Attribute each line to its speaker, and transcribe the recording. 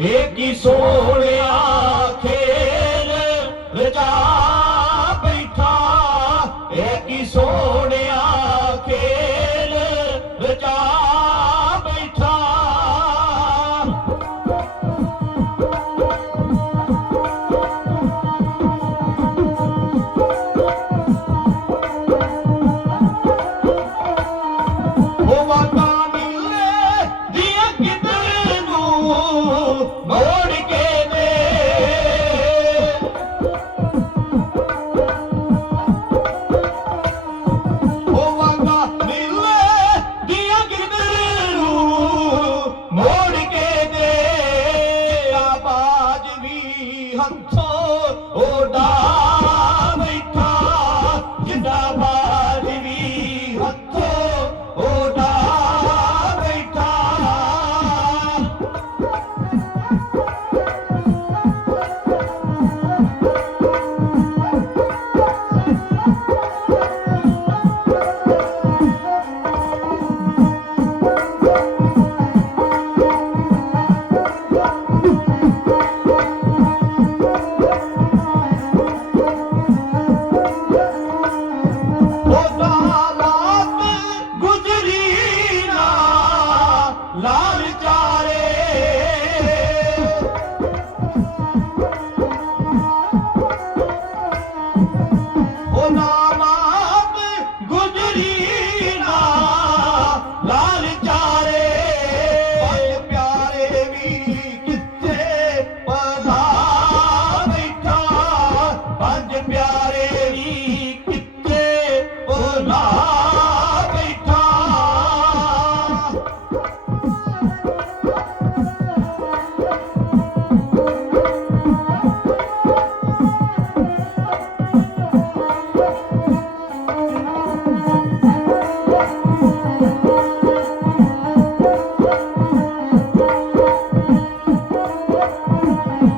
Speaker 1: ਏ ਕੀ ਸੋਹਣਿਆ ਖੇਲ ਰਜਾ ਬੈਠਾ। ਏ ਕੀ ਸੋਹਣਿਆ
Speaker 2: বিহত্তর
Speaker 1: ও ডা বিচারে
Speaker 2: Thank you.